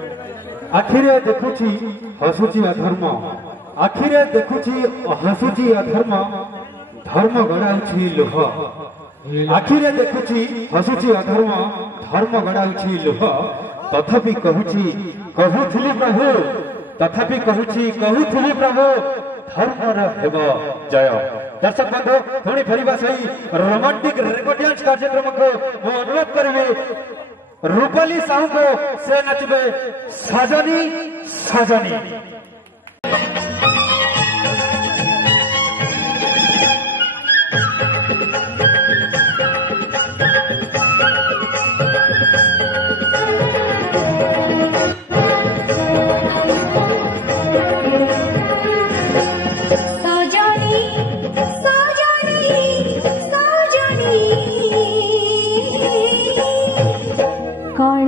आखिरे देखुची हसुची अधर्म आखिरे देखुची हसुची अधर्म धर्म गड़ाउछि लोह आखिरे देखुची हसुची अधर्म धर्म गड़ाउछि लोह तथापि कहूछि कहूथिली प्रभु तथापि कहूछि कहूथिली प्रभु धर्मर हेब जय। दर्शक बंधु पुणी फेरिबा सही रोमांटिक रेकर्ड डांस कार्यक्रम को मु अनुरोध करिवे रूपाली साहू को से नचबे सजनी सजनी। Con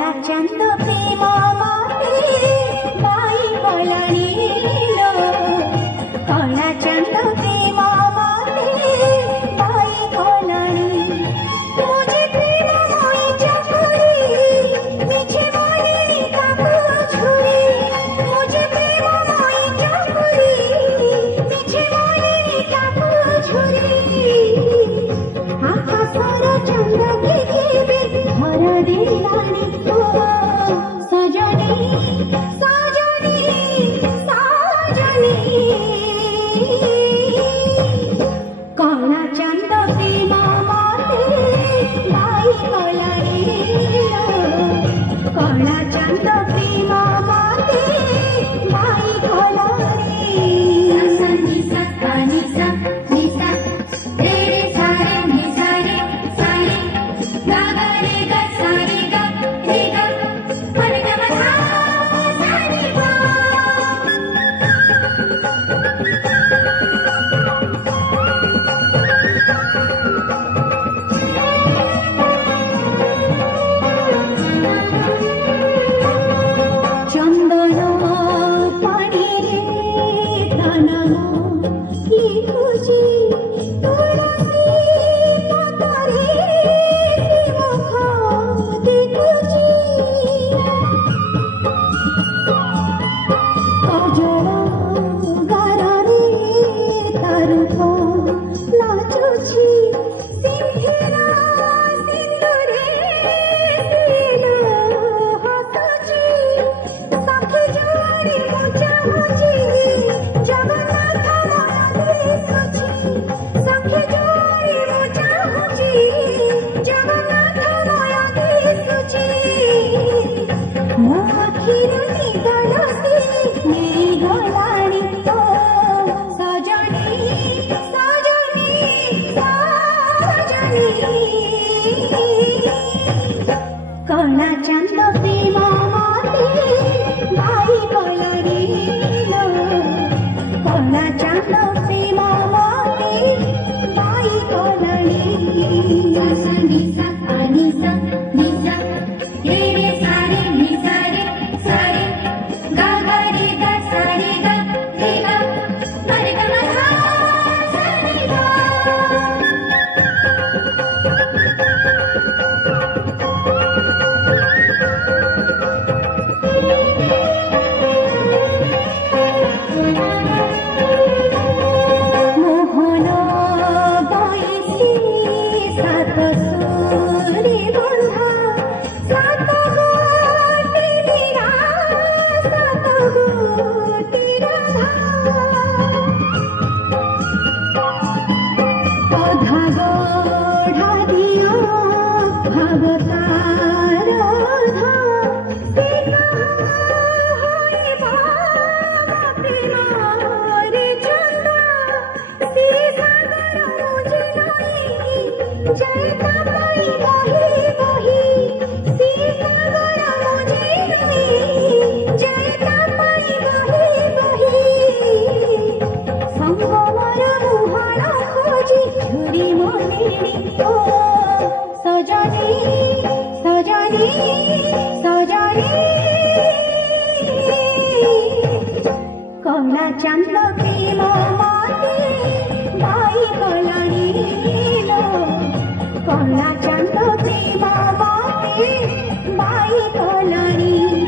la chando prima, baई कोलानी।